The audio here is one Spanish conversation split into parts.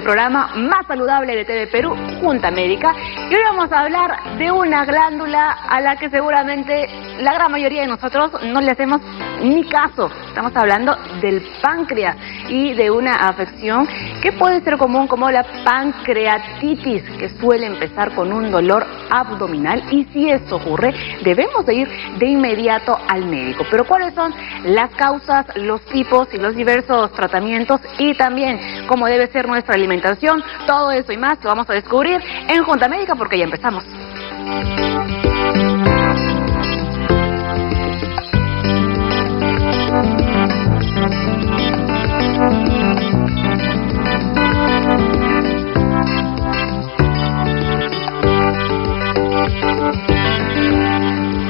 el programa más saludable de TV Perú, Junta Médica. Y hoy vamos a hablar de una glándula a la que seguramente la gran mayoría de nosotros no le hacemos ni caso. Estamos hablando del páncreas y de una afección que puede ser común como la pancreatitis, que suele empezar con un dolor abdominal, y si esto ocurre debemos de ir de inmediato al médico. Pero ¿cuáles son las causas, los tipos y los diversos tratamientos, y también cómo debe ser nuestra alimentación? Todo eso y más lo vamos a descubrir en Junta Médica, porque ya empezamos.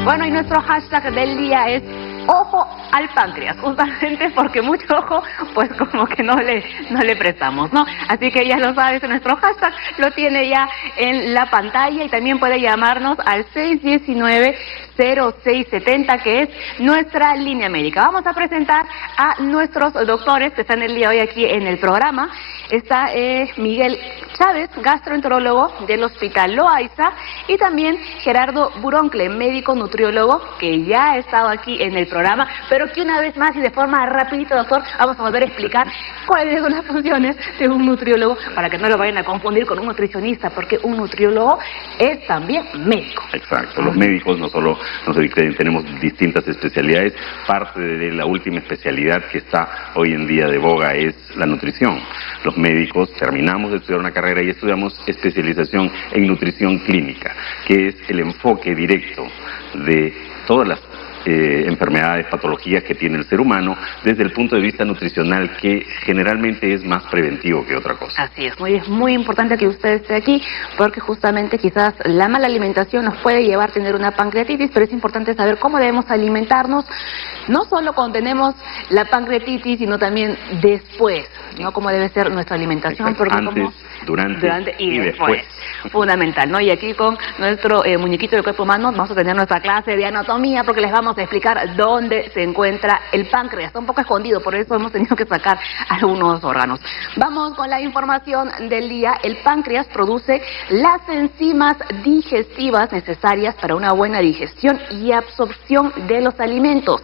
Bueno, y nuestro hashtag del día es ojo al páncreas, justamente porque mucho ojo, pues como que no le prestamos, ¿no? Así que ya lo sabes, nuestro hashtag lo tiene ya en la pantalla, y también puede llamarnos al 619-0670, que es nuestra línea médica. Vamos a presentar a nuestros doctores que están el día de hoy aquí en el programa. Está Miguel Chávez, gastroenterólogo del Hospital Loaiza, y también Gerardo Buroncle, médico nutriólogo, que ya ha estado aquí en el programa, pero que una vez más y de forma rapidita, doctor, vamos a volver a explicar cuáles son las funciones de un nutriólogo, para que no lo vayan a confundir con un nutricionista, porque un nutriólogo es también médico. Exacto, los médicos no solo tenemos distintas especialidades, parte de la última especialidad que está hoy en día de boga es la nutrición. Los médicos terminamos de estudiar una carrera y estudiamos especialización en nutrición clínica, que es el enfoque directo de todas las enfermedades, patologías que tiene el ser humano desde el punto de vista nutricional, que generalmente es más preventivo que otra cosa. Así es muy importante que usted esté aquí, porque justamente quizás la mala alimentación nos puede llevar a tener una pancreatitis, pero es importante saber cómo debemos alimentarnos, no solo cuando tenemos la pancreatitis, sino también después, ¿no? Cómo debe ser nuestra alimentación. Porque antes, durante y después. Fundamental, ¿no? Y aquí con nuestro muñequito del cuerpo humano vamos a tener nuestra clase de anatomía, porque les vamos a explicar dónde se encuentra el páncreas. Está un poco escondido, por eso hemos tenido que sacar algunos órganos. Vamos con la información del día. El páncreas produce las enzimas digestivas necesarias para una buena digestión y absorción de los alimentos.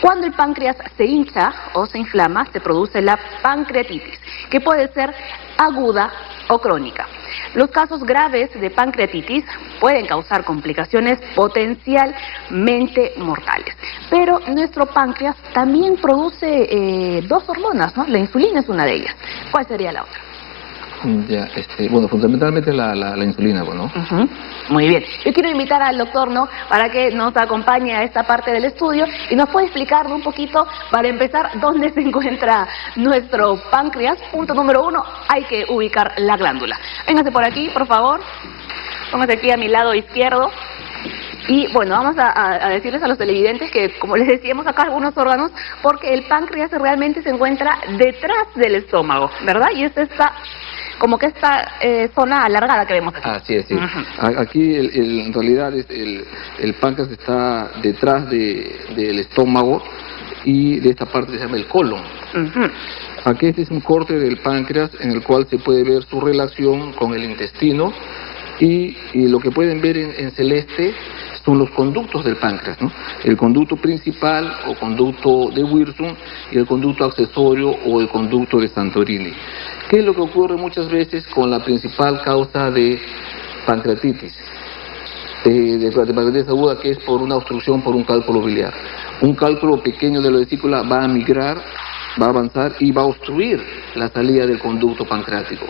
Cuando el páncreas se hincha o se inflama, se produce la pancreatitis, que puede ser aguda o crónica. Los casos graves de pancreatitis pueden causar complicaciones potencialmente mortales. Pero nuestro páncreas también produce dos hormonas, ¿no? La insulina es una de ellas. ¿Cuál sería la otra? Ya, bueno, fundamentalmente la insulina, bueno. Muy bien. Yo quiero invitar al doctor, ¿no?, para que nos acompañe a esta parte del estudio y nos puede explicar un poquito, para empezar, dónde se encuentra nuestro páncreas. Punto número 1, hay que ubicar la glándula. Véngase por aquí, por favor. Póngase aquí a mi lado izquierdo. Y bueno, vamos a decirles a los televidentes que, como les decíamos, acá algunos órganos, porque el páncreas realmente se encuentra detrás del estómago, ¿verdad? Y esta como que esta zona alargada que vemos aquí. Así es, sí. Aquí en realidad el páncreas está detrás del estómago, y de esta parte se llama el colon. Aquí este es un corte del páncreas en el cual se puede ver su relación con el intestino, y lo que pueden ver en celeste son los conductos del páncreas, ¿no? El conducto principal o conducto de Wirsung, y el conducto accesorio o el conducto de Santorini. ¿Qué es lo que ocurre muchas veces con la principal causa de pancreatitis? De pancreatitis aguda, que es por una obstrucción por un cálculo biliar. Un cálculo pequeño de la vesícula va a migrar, va a avanzar y va a obstruir la salida del conducto pancreático.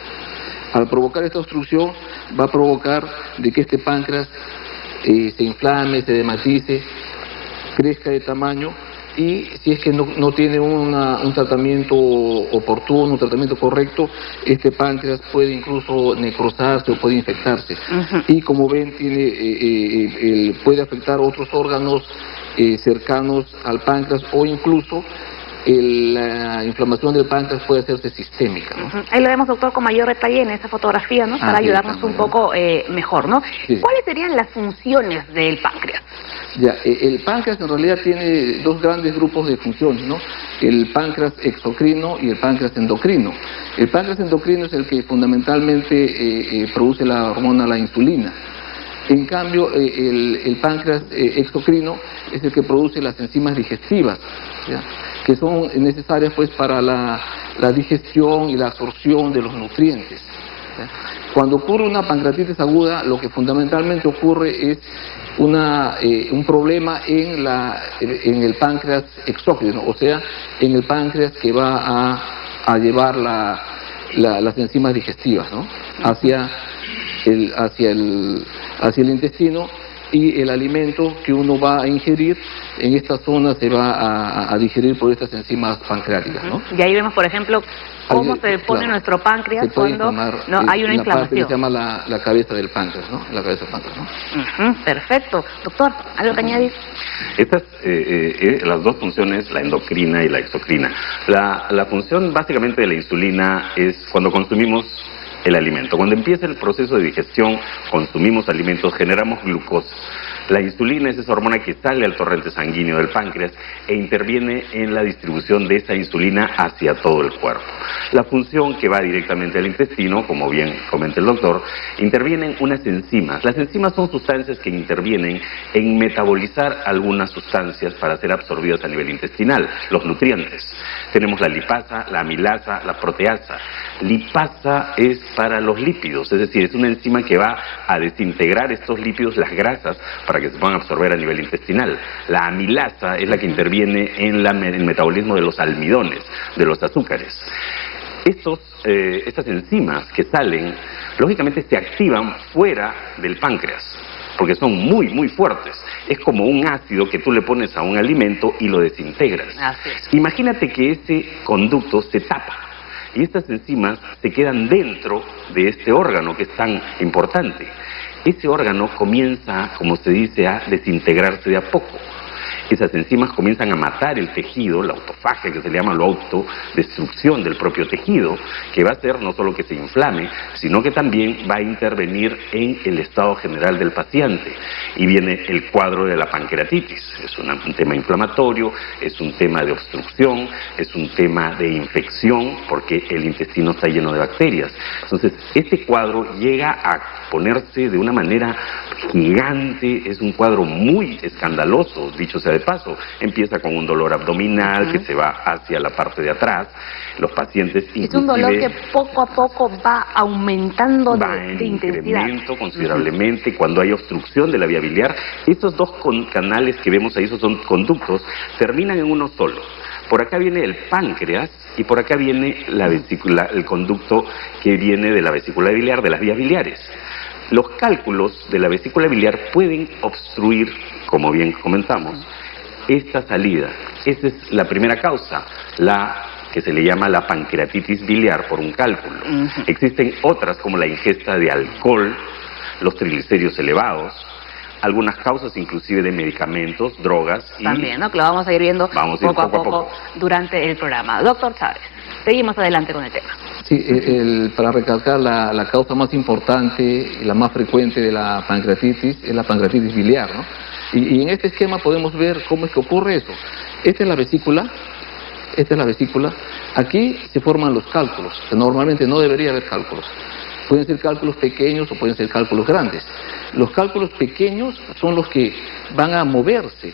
Al provocar esta obstrucción, va a provocar de que este páncreas se inflame, se dematice, crezca de tamaño, y si es que no tiene un tratamiento oportuno, un tratamiento correcto, este páncreas puede incluso necrosarse o puede infectarse. Y como ven, puede afectar otros órganos cercanos al páncreas, o incluso la inflamación del páncreas puede hacerse sistémica, ¿no? Ahí lo vemos, doctor, con mayor detalle en esa fotografía, ¿no? Para ayudarnos un poco mejor, ¿no? Sí. ¿Cuáles serían las funciones del páncreas? Ya, el páncreas en realidad tiene dos grandes grupos de funciones, ¿no? El páncreas exocrino y el páncreas endocrino. El páncreas endocrino es el que fundamentalmente produce la hormona, la insulina. En cambio, el páncreas exocrino es el que produce las enzimas digestivas, ¿ya? Que son necesarias pues para la digestión y la absorción de los nutrientes, ¿ya? Cuando ocurre una pancreatitis aguda, lo que fundamentalmente ocurre es un problema en el páncreas exócrino, o sea, en el páncreas que va a llevar las enzimas digestivas, ¿no? hacia el intestino, y el alimento que uno va a ingerir en esta zona se va a digerir por estas enzimas pancreáticas, ¿no? Y ahí vemos, por ejemplo, cómo se pone claro, nuestro páncreas cuando hay una la parte que inflamación. se llama la cabeza del páncreas, ¿no? La cabeza del páncreas, ¿no? Perfecto. Doctor, ¿algo que añadir? Estas, las dos funciones, la endocrina y la exocrina. La función básicamente de la insulina es cuando consumimos el alimento. Cuando empieza el proceso de digestión, consumimos alimentos, generamos glucosa. La insulina es esa hormona que sale al torrente sanguíneo del páncreas e interviene en la distribución de esa insulina hacia todo el cuerpo. La función que va directamente al intestino, como bien comenta el doctor, intervienen unas enzimas. Las enzimas son sustancias que intervienen en metabolizar algunas sustancias para ser absorbidas a nivel intestinal, los nutrientes. Tenemos la lipasa, la amilasa, la proteasa. Lipasa es para los lípidos, es decir, es una enzima que va a desintegrar estos lípidos, las grasas, para que se puedan absorber a nivel intestinal. La amilasa es la que interviene en el metabolismo de los almidones, de los azúcares. Estas enzimas que salen, lógicamente se activan fuera del páncreas, porque son muy, muy fuertes. Es como un ácido que tú le pones a un alimento y lo desintegras. Así es. Imagínate que ese conducto se tapa y estas enzimas se quedan dentro de este órgano que es tan importante. Ese órgano comienza, como se dice, a desintegrarse de a poco. Esas enzimas comienzan a matar el tejido, la autofagia que se le llama, la autodestrucción del propio tejido, que va a hacer no solo que se inflame, sino que también va a intervenir en el estado general del paciente. Y viene el cuadro de la pancreatitis. Es un tema inflamatorio, es un tema de obstrucción, es un tema de infección, porque el intestino está lleno de bacterias. Entonces, este cuadro llega a ponerse de una manera gigante, es un cuadro muy escandaloso, dicho sea de paso. Empieza con un dolor abdominal que se va hacia la parte de atrás. Los pacientes inclusive... Es un dolor que poco a poco va aumentando de intensidad. Incremento considerablemente cuando hay obstrucción de la vía biliar. Estos dos canales que vemos ahí, esos son conductos, terminan en uno solo. Por acá viene el páncreas y por acá viene el conducto que viene de la vesícula biliar, de las vías biliares. Los cálculos de la vesícula biliar pueden obstruir, como bien comentamos, esta salida. Esa es la primera causa, la que se le llama la pancreatitis biliar por un cálculo. Existen otras como la ingesta de alcohol, los triglicéridos elevados, algunas causas inclusive de medicamentos, drogas. También, ¿no? Que lo vamos a ir viendo poco a poco durante el programa. Doctor Chávez, seguimos adelante con el tema. Sí, para recalcar, la causa más importante y la más frecuente de la pancreatitis es la pancreatitis biliar, ¿no? Y en este esquema podemos ver cómo es que ocurre eso. Esta es la vesícula, aquí se forman los cálculos, que normalmente no debería haber cálculos. Pueden ser cálculos pequeños o pueden ser cálculos grandes. Los cálculos pequeños son los que van a moverse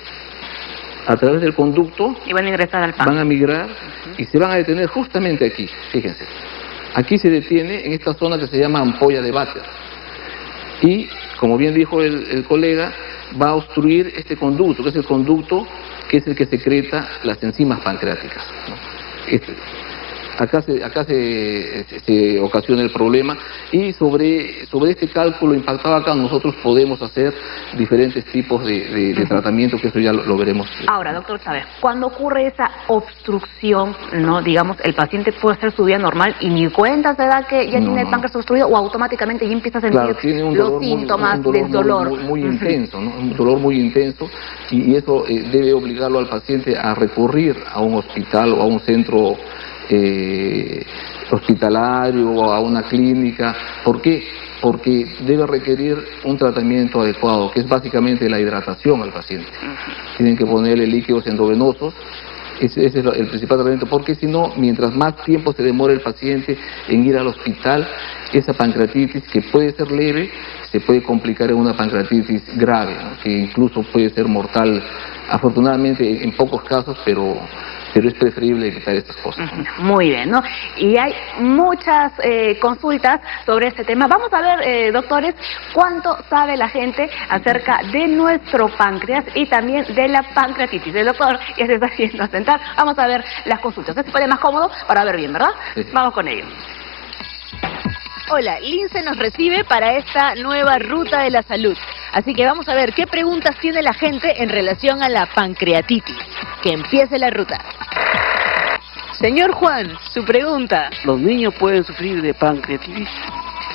a través del conducto y van a ingresar al páncreas. Van a migrar y se van a detener justamente aquí, fíjense. Aquí se detiene en esta zona que se llama ampolla de Vater. Y, como bien dijo el colega, va a obstruir este conducto, que es el conducto que es el que secreta las enzimas pancreáticas, ¿no? acá se ocasiona el problema, y sobre este cálculo impactado acá nosotros podemos hacer diferentes tipos de tratamiento, que eso ya lo veremos. Ahora, doctor Chávez, cuando ocurre esa obstrucción, ¿no? Digamos, el paciente puede hacer su vida normal y ni cuenta se da que ya tiene el páncreas obstruido, o automáticamente ya empieza a sentir los síntomas del dolor. Muy intenso, ¿no? Un dolor muy intenso, y eso debe obligarlo al paciente a recurrir a un hospital o a un centro hospitalario o a una clínica. ¿Por qué? Porque debe requerir un tratamiento adecuado, que es básicamente la hidratación al paciente. Tienen que ponerle líquidos endovenosos. Ese es el principal tratamiento, porque si no, mientras más tiempo se demore el paciente en ir al hospital, esa pancreatitis, que puede ser leve, se puede complicar en una pancreatitis grave, ¿no? Que incluso puede ser mortal, afortunadamente en pocos casos, pero es preferible evitar estas cosas. Muy bien, ¿no? Y hay muchas consultas sobre este tema. Vamos a ver, doctores, cuánto sabe la gente acerca de nuestro páncreas y también de la pancreatitis. El doctor ya se está haciendo sentar. Vamos a ver las consultas. ¿Se pone más cómodo para ver bien, verdad? Sí. Vamos con ello. Hola, Lince nos recibe para esta nueva ruta de la salud. Así que vamos a ver qué preguntas tiene la gente en relación a la pancreatitis. Que empiece la ruta. Señor Juan, su pregunta. ¿Los niños pueden sufrir de pancreatitis?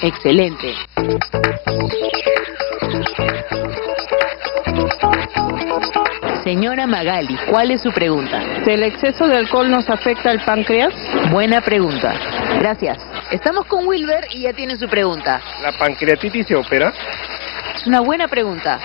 Excelente. Señora Magali, ¿cuál es su pregunta? ¿El exceso de alcohol nos afecta al páncreas? Buena pregunta. Gracias. Estamos con Wilber y ya tiene su pregunta. ¿La pancreatitis se opera? Es una buena pregunta.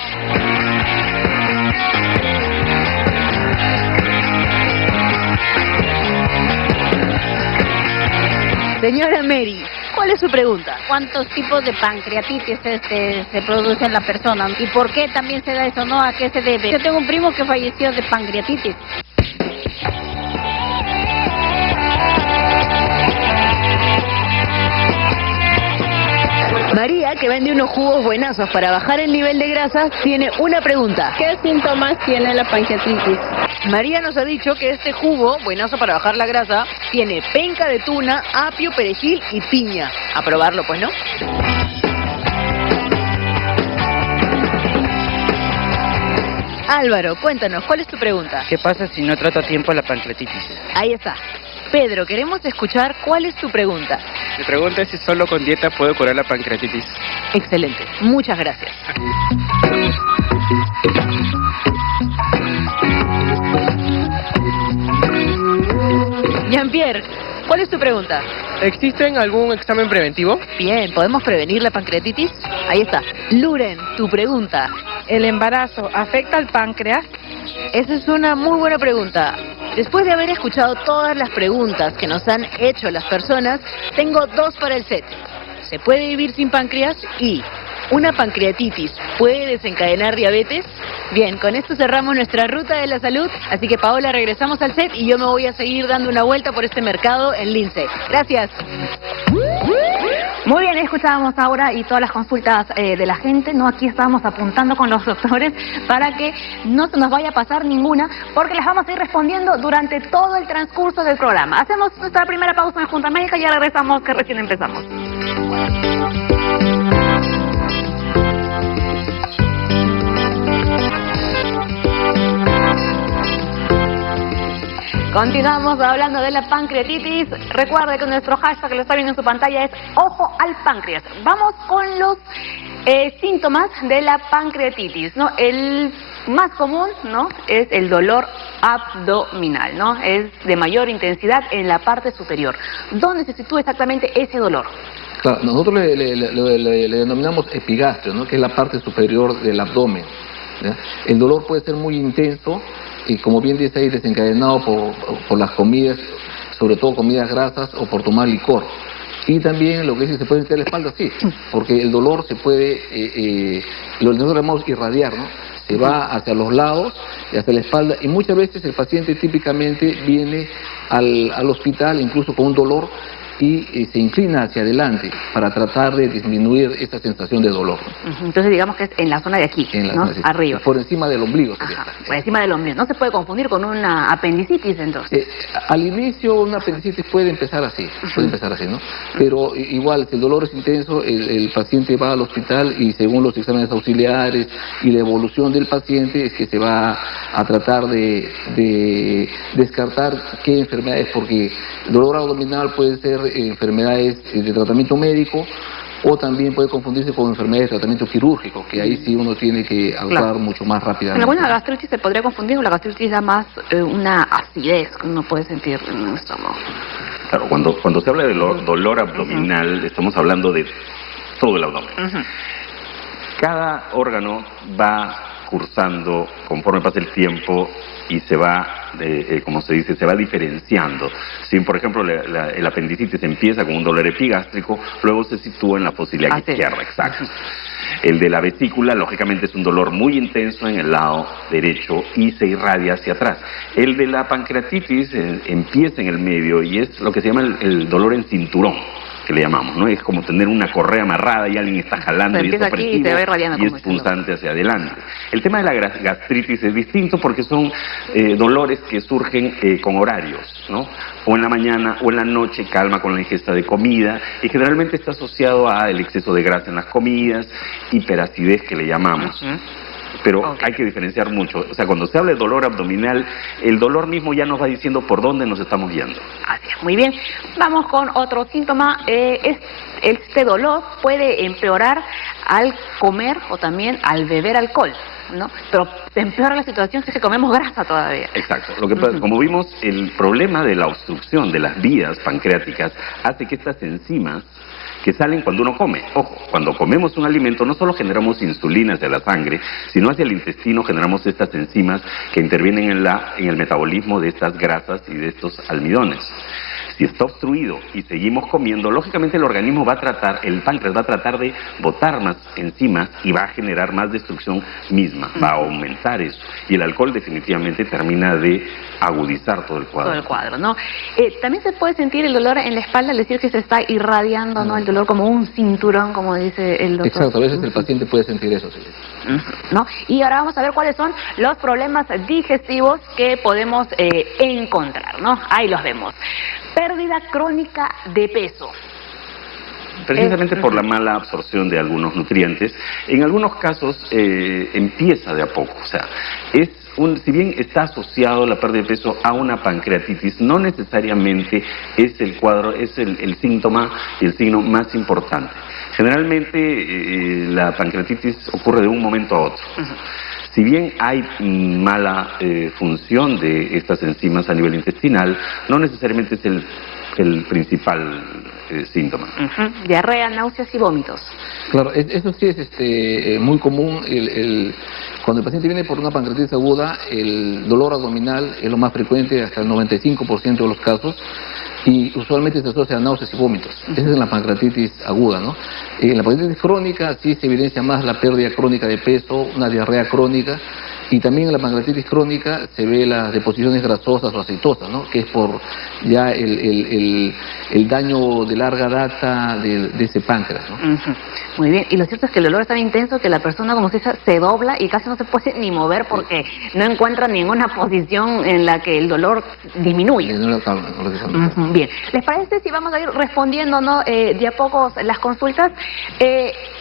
Señora Mary, ¿cuál es su pregunta? ¿Cuántos tipos de pancreatitis se produce en la persona? ¿Y por qué también se da eso, no? ¿A qué se debe? Yo tengo un primo que falleció de pancreatitis. María, que vende unos jugos buenazos para bajar el nivel de grasa, tiene una pregunta. ¿Qué síntomas tiene la pancreatitis? María nos ha dicho que este jugo, buenazo para bajar la grasa, tiene penca de tuna, apio, perejil y piña. A probarlo, pues, ¿no? Álvaro, cuéntanos, ¿cuál es tu pregunta? ¿Qué pasa si no trato a tiempo la pancreatitis? Ahí está. Pedro, queremos escuchar cuál es tu pregunta. Mi pregunta es si solo con dieta puedo curar la pancreatitis. Excelente, muchas gracias. Jean-Pierre, ¿cuál es tu pregunta? ¿Existe algún examen preventivo? Bien, ¿podemos prevenir la pancreatitis? Ahí está. Luren, tu pregunta. ¿El embarazo afecta al páncreas? Esa es una muy buena pregunta. Después de haber escuchado todas las preguntas que nos han hecho las personas, tengo dos para el set. ¿Se puede vivir sin páncreas? Y ¿una pancreatitis puede desencadenar diabetes? Bien, con esto cerramos nuestra ruta de la salud, así que Paola, regresamos al set y yo me voy a seguir dando una vuelta por este mercado en Lince. Gracias. Muy bien, escuchábamos ahora y todas las consultas de la gente, ¿no? Aquí estábamos apuntando con los doctores para que no se nos vaya a pasar ninguna, porque las vamos a ir respondiendo durante todo el transcurso del programa. Hacemos nuestra primera pausa en Junta Médica y ya regresamos, que recién empezamos. Continuamos hablando de la pancreatitis. Recuerde que nuestro hashtag, que lo está viendo en su pantalla, es Ojo al Páncreas. Vamos con los síntomas de la pancreatitis, ¿no? El más común, ¿no?, es el dolor abdominal, ¿no? Es de mayor intensidad en la parte superior. ¿Dónde se sitúa exactamente ese dolor? Claro, nosotros le denominamos epigastrio, ¿no?, que es la parte superior del abdomen, ¿ya? El dolor puede ser muy intenso y, como bien dice ahí, desencadenado por las comidas, sobre todo comidas grasas, o por tomar licor. Y también lo que dice, se puede sentir la espalda, sí, porque el dolor se puede, nosotros llamamos irradiar, ¿no? Se va hacia los lados y hacia la espalda, y muchas veces el paciente típicamente viene al hospital incluso con un dolor y se inclina hacia adelante para tratar de disminuir esta sensación de dolor. Entonces digamos que es en la zona de aquí, En la ¿no? zona, sí, Arriba. por encima del ombligo. Ajá, por encima del ombligo. No se puede confundir con una apendicitis, entonces. Al inicio una apendicitis puede empezar así, ¿no? Pero igual, si el dolor es intenso, el paciente va al hospital y según los exámenes auxiliares y la evolución del paciente es que se va a tratar de descartar qué enfermedades, porque el dolor abdominal puede ser enfermedades de tratamiento médico o también puede confundirse con enfermedades de tratamiento quirúrgico, que ahí sí uno tiene que actuar mucho más rápidamente. ¿Alguna gastritis se podría confundir o la gastritis da más una acidez que uno puede sentir en el estómago? Claro, cuando se habla de dolor abdominal, estamos hablando de todo el abdomen. Cada órgano va cursando conforme pasa el tiempo y se va, como se dice, se va diferenciando. Si, por ejemplo, el apendicitis empieza con un dolor epigástrico, luego se sitúa en la fosa ilíaca izquierda, exacto. El de la vesícula, lógicamente, es un dolor muy intenso en el lado derecho y se irradia hacia atrás. El de la pancreatitis empieza en el medio y es lo que se llama el dolor en cinturón, que le llamamos, ¿no? Es como tener una correa amarrada y alguien está jalando y es opresivo y es punzante hacia adelante. El tema de la gastritis es distinto porque son dolores que surgen con horarios, ¿no? O en la mañana o en la noche, calma con la ingesta de comida, y generalmente está asociado al exceso de grasa en las comidas, hiperacidez que le llamamos. Pero hay que diferenciar mucho. O sea, cuando se habla de dolor abdominal, el dolor mismo ya nos va diciendo por dónde nos estamos yendo. Así es, muy bien. Vamos con otro síntoma. Este dolor puede empeorar al comer o también al beber alcohol, ¿no? Pero se empeora la situación si es que comemos grasa todavía. Exacto. Lo que pasa, como vimos, el problema de la obstrucción de las vías pancreáticas hace que estas enzimas que salen cuando uno come. Ojo, cuando comemos un alimento no solo generamos insulina hacia la sangre, sino hacia el intestino generamos estas enzimas que intervienen en el metabolismo de estas grasas y de estos almidones. Si está obstruido y seguimos comiendo, lógicamente el organismo va a tratar, el páncreas va a tratar de botar más enzimas y va a generar más destrucción misma, va a aumentar eso. Y el alcohol definitivamente termina de agudizar todo el cuadro. Todo el cuadro, ¿no? También se puede sentir el dolor en la espalda, al decir que se está irradiando, ¿no? El dolor como un cinturón, como dice el doctor. Exacto, a veces el paciente puede sentir eso, sí. ¿No? Y ahora vamos a ver cuáles son los problemas digestivos que podemos encontrar, ¿no? Ahí los vemos. Pérdida crónica de peso. Precisamente por la mala absorción de algunos nutrientes. En algunos casos empieza de a poco. O sea, si bien está asociado la pérdida de peso a una pancreatitis, no necesariamente es el cuadro, es el síntoma y el signo más importante. Generalmente la pancreatitis ocurre de un momento a otro. Si bien hay mala función de estas enzimas a nivel intestinal, no necesariamente es el principal síntoma. Diarrea, náuseas y vómitos. Claro, eso sí es muy común. Cuando el paciente viene por una pancreatitis aguda, el dolor abdominal es lo más frecuente, hasta el 95% de los casos. Y usualmente se asocia a náuseas y vómitos. Esa es la pancreatitis aguda, ¿no? En la pancreatitis crónica sí se evidencia más la pérdida crónica de peso, una diarrea crónica, y también en la pancreatitis crónica se ve las deposiciones grasosas o aceitosas, ¿no? Que es por ya el daño de larga data de ese páncreas, ¿no? Muy bien, y lo cierto es que el dolor es tan intenso que la persona, como se dice, se dobla y casi no se puede ni mover porque no encuentra ninguna posición en la que el dolor disminuya. Bien, ¿les parece si vamos a ir respondiendo, ¿no? De a poco las consultas?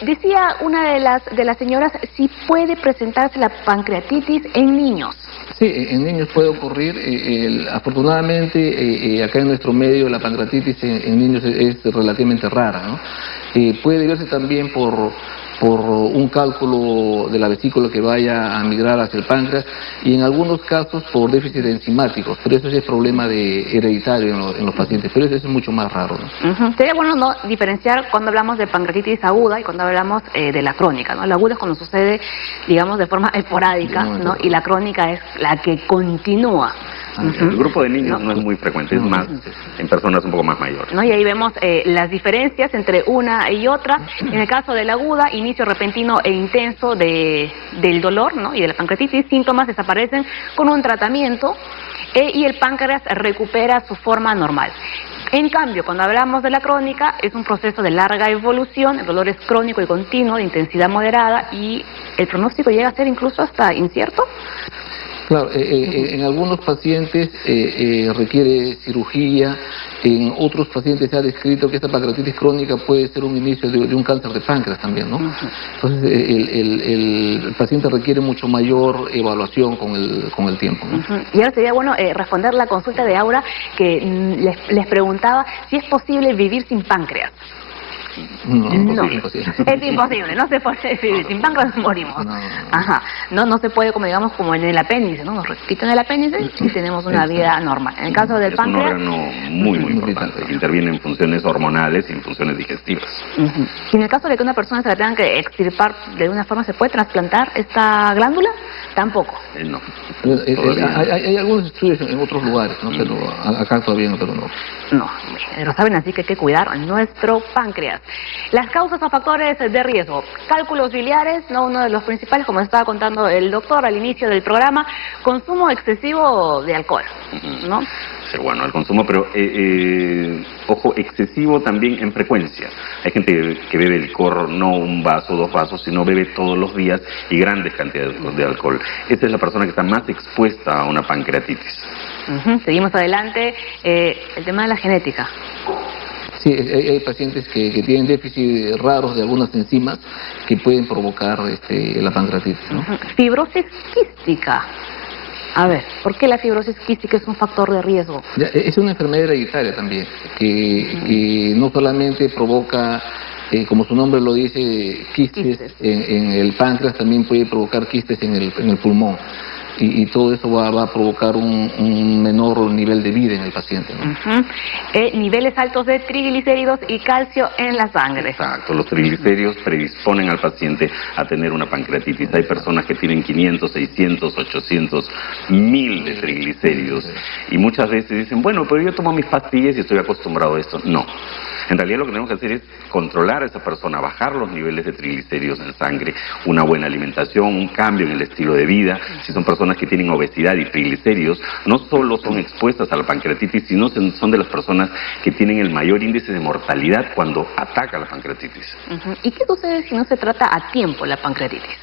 Decía una de las señoras si puede presentarse la pancreatitis en niños. Sí, en niños puede ocurrir. Afortunadamente, acá en nuestro medio la pancreatitis en niños es relativamente rara, ¿no? Puede deberse también por un cálculo de la vesícula que vaya a migrar hacia el páncreas y en algunos casos por déficit enzimáticos, pero eso sí es problema hereditario en los pacientes, pero eso es mucho más raro, ¿no? Sería bueno, ¿no?, diferenciar cuando hablamos de pancreatitis aguda y cuando hablamos de la crónica, ¿no? La aguda es cuando sucede, digamos, de forma esporádica, ¿no? Y la crónica es la que continúa. El grupo de niños no es muy frecuente, es más en personas un poco más mayores. ¿No? Y ahí vemos las diferencias entre una y otra. En el caso de la aguda, inicio repentino e intenso del dolor, ¿no?, y de la pancreatitis, síntomas desaparecen con un tratamiento y el páncreas recupera su forma normal. En cambio, cuando hablamos de la crónica, es un proceso de larga evolución, el dolor es crónico y continuo, de intensidad moderada, y el pronóstico llega a ser incluso hasta incierto. Claro, en algunos pacientes requiere cirugía, en otros pacientes se ha descrito que esta pancreatitis crónica puede ser un inicio de un cáncer de páncreas también, ¿no? Entonces el paciente requiere mucho mayor evaluación con el tiempo, ¿no? Y ahora sería bueno responder la consulta de Aura, que les preguntaba si es posible vivir sin páncreas. No, imposible. Es imposible, no se puede vivir. Sin páncreas morimos. Ajá. No se puede, como digamos, como en el apéndice, ¿no? Nos quitan el apéndice y tenemos una vida normal. En el caso del páncreas... Es un órgano muy importante, que interviene en funciones hormonales y en funciones digestivas. Y en el caso de que una persona se la tenga que extirpar de una forma, ¿se puede trasplantar esta glándula? Tampoco. No. Hay algunos estudios en otros lugares, ¿no? Pero acá todavía no, pero no. No, lo saben, así que hay que cuidar nuestro páncreas. Las causas o factores de riesgo. Cálculos biliares, no uno de los principales, como estaba contando el doctor al inicio del programa. Consumo excesivo de alcohol, ¿no? Sí, bueno, el consumo, pero ojo, excesivo también en frecuencia. Hay gente que bebe licor, no un vaso, 2 vasos, sino bebe todos los días y grandes cantidades de alcohol. Esta es la persona que está más expuesta a una pancreatitis. Seguimos adelante. El tema de la genética. Sí, hay pacientes que tienen déficit raros de algunas enzimas que pueden provocar la pancreatitis, ¿no? Fibrosis quística. A ver, ¿por qué la fibrosis quística es un factor de riesgo? Es una enfermedad hereditaria también, que no solamente provoca, como su nombre lo dice, quistes en el páncreas, también puede provocar quistes en el pulmón. Y todo eso va a provocar un menor nivel de vida en el paciente, ¿no? Niveles altos de triglicéridos y calcio en la sangre. Exacto, los triglicéridos predisponen al paciente a tener una pancreatitis. Hay personas que tienen 500, 600, 800, 1000 de triglicéridos. Y muchas veces dicen, bueno, pero yo tomo mis pastillas y estoy acostumbrado a esto. No. En realidad lo que tenemos que hacer es controlar a esa persona, bajar los niveles de triglicéridos en sangre, una buena alimentación, un cambio en el estilo de vida. Si son personas que tienen obesidad y triglicéridos, no solo son expuestas a la pancreatitis, sino son de las personas que tienen el mayor índice de mortalidad cuando ataca la pancreatitis. ¿Y qué sucede si no se trata a tiempo la pancreatitis?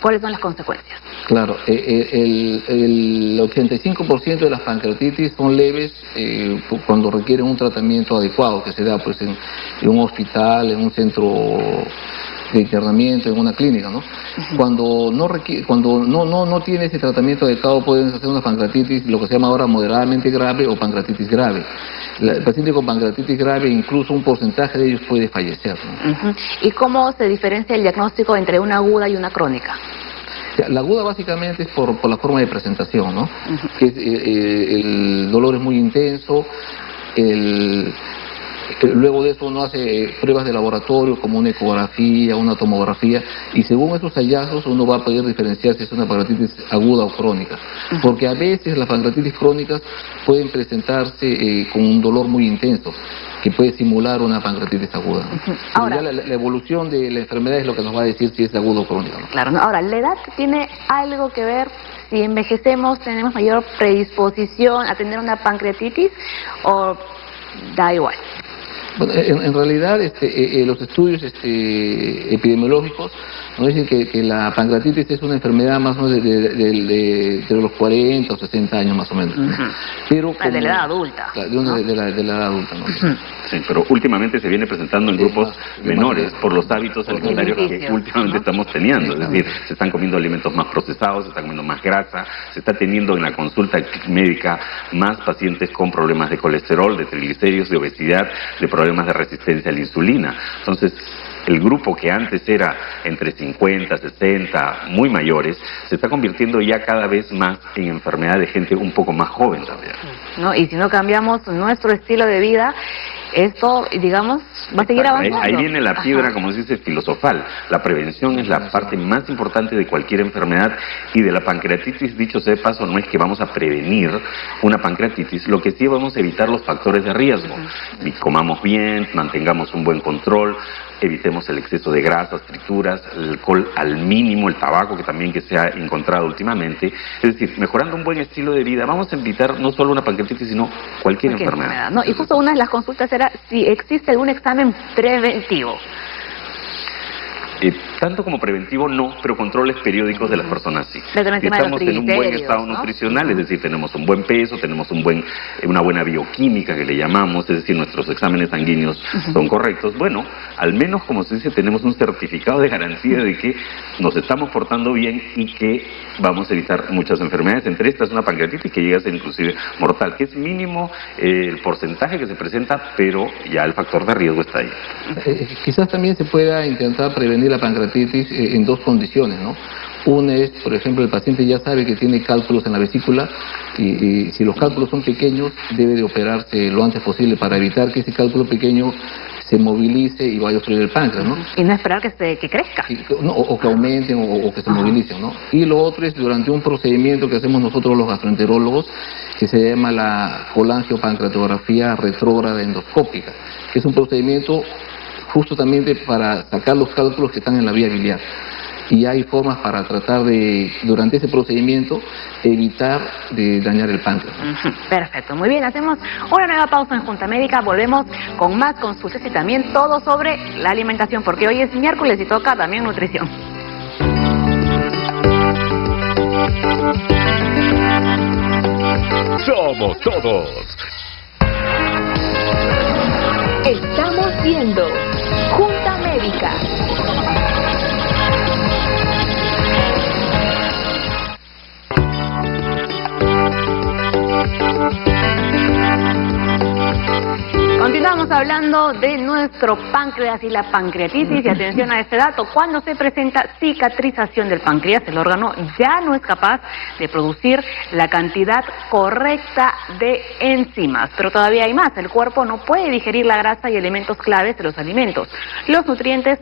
¿Cuáles son las consecuencias? Claro, el 85% de las pancreatitis son leves cuando requieren un tratamiento adecuado, que se da pues en un hospital, en un centro de internamiento, en una clínica, ¿no? Cuando no tiene ese tratamiento adecuado, pueden hacer una pancreatitis, lo que se llama ahora moderadamente grave o pancreatitis grave. El paciente con pancreatitis grave, incluso un porcentaje de ellos puede fallecer, ¿no? ¿Y cómo se diferencia el diagnóstico entre una aguda y una crónica? La aguda básicamente es por la forma de presentación, ¿no? El dolor es muy intenso, luego de eso uno hace pruebas de laboratorio como una ecografía, una tomografía, y según esos hallazgos uno va a poder diferenciar si es una pancreatitis aguda o crónica. Porque a veces las pancreatitis crónicas pueden presentarse con un dolor muy intenso, que puede simular una pancreatitis aguda. Ahora, ya la evolución de la enfermedad es lo que nos va a decir si es aguda o crónica, ¿no? Claro, ¿no? Ahora, ¿la edad tiene algo que ver? Si envejecemos, ¿tenemos mayor predisposición a tener una pancreatitis o da igual? Bueno, en realidad los estudios epidemiológicos nos dicen que la pancreatitis es una enfermedad más o menos de los 40 o 60 años más o menos. Pero como, de la edad adulta. ¿no? De la edad adulta, ¿no? Sí, pero últimamente se viene presentando en grupos menores por los hábitos alimentarios que últimamente estamos teniendo. Es decir, se están comiendo alimentos más procesados, se está comiendo más grasa, se está teniendo en la consulta médica más pacientes con problemas de colesterol, de triglicéridos, de obesidad, de problemas de resistencia a la insulina. Entonces, el grupo que antes era entre 50, 60, muy mayores, se está convirtiendo ya cada vez más en enfermedad de gente un poco más joven también. ¿No? Y si no cambiamos nuestro estilo de vida, esto, digamos, va a seguir avanzando. Ahí viene la piedra, como se dice, filosofal. La prevención es la parte más importante de cualquier enfermedad, y de la pancreatitis, dicho sea de paso, no es que vamos a prevenir una pancreatitis, lo que sí vamos a evitar los factores de riesgo. Y comamos bien, mantengamos un buen control, evitemos el exceso de grasas, frituras, el alcohol al mínimo, el tabaco que también que se ha encontrado últimamente. Es decir, mejorando un buen estilo de vida, vamos a evitar no solo una pancreatitis, sino cualquier enfermedad. ¿No? Y justo una de las consultas era si existe algún examen preventivo. Tanto como preventivo no, pero controles periódicos de las personas sí. Si estamos en un buen estado nutricional, es decir, tenemos un buen peso, tenemos una buena bioquímica que le llamamos, es decir, nuestros exámenes sanguíneos son correctos, bueno, al menos como se dice, tenemos un certificado de garantía de que nos estamos portando bien y que vamos a evitar muchas enfermedades, entre estas una pancreatitis que llega a ser inclusive mortal, que es mínimo el porcentaje que se presenta, pero ya el factor de riesgo está ahí. Quizás también se pueda intentar prevenir la pancreatitis en dos condiciones, ¿no? Una es, por ejemplo, el paciente ya sabe que tiene cálculos en la vesícula y si los cálculos son pequeños debe de operarse lo antes posible para evitar que ese cálculo pequeño se movilice y vaya a obstruir el páncreas, ¿no? Y no esperar que crezca. No, o que aumenten o que se movilicen, ¿no? Y lo otro es durante un procedimiento que hacemos nosotros los gastroenterólogos que se llama la colangiopancreatografía retrógrada endoscópica, que es un procedimiento justamente para sacar los cálculos que están en la vía biliar. Y hay formas para tratar de, durante ese procedimiento, evitar de dañar el páncreas. Perfecto, muy bien, hacemos una nueva pausa en Junta Médica, volvemos con más consultas y también todo sobre la alimentación, porque hoy es miércoles y toca también nutrición. Somos todos. Estamos viendo Junta Médica. Continuamos hablando de nuestro páncreas y la pancreatitis, y atención a este dato: cuando se presenta cicatrización del páncreas, el órgano ya no es capaz de producir la cantidad correcta de enzimas, pero todavía hay más. El cuerpo no puede digerir la grasa y elementos claves de los alimentos. Los nutrientes